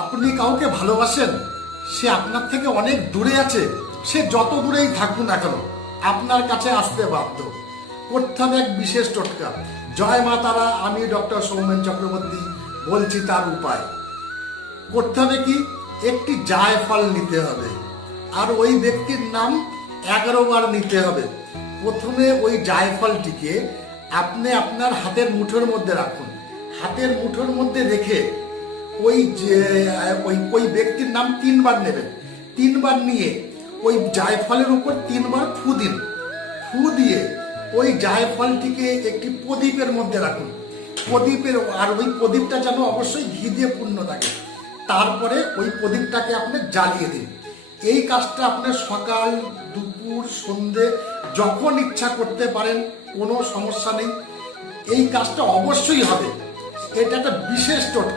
আপনি কাউকে ভালোবাসেন, সে আপনার থেকে অনেক দূরে আছে, সে যত দূরেই থাকুক না কেন আপনার কাছে আসতে বাধ্য। করতে হবে এক বিশেষ টোটকা। জয় মা তারা, আমি ডক্টর সৌমেন চক্রবর্তী বলছি তার উপায়। করতে হবে কি, একটি জায়ফল নিতে হবে আর ওই ব্যক্তির নাম 11 বার নিতে হবে। প্রথমে ওই জায়ফলটিকে আপনি আপনার হাতের মুঠোর মধ্যে রাখুন। হাতের মুঠোর মধ্যে রেখে ওই ব্যক্তির নাম 3 বার নেবেন। 3 বার নিয়ে ওই জায়ফলের উপর 3 বার ফু দিন। ফু দিয়ে ওই জায়ফলটিকে একটি প্রদীপের মধ্যে রাখুন। আর ওই প্রদীপটা যেন অবশ্যই ঘি দিয়ে পূর্ণ থাকে। তারপরে ওই প্রদীপটাকে আপনি জ্বালিয়ে দিন। এই কাজটা আপনি সকাল, দুপুর, সন্ধে যখন ইচ্ছা করতে পারেন, কোনো সমস্যা নেই। এই কাজটা অবশ্যই হবে। এটা একটা বিশেষ টোটকা।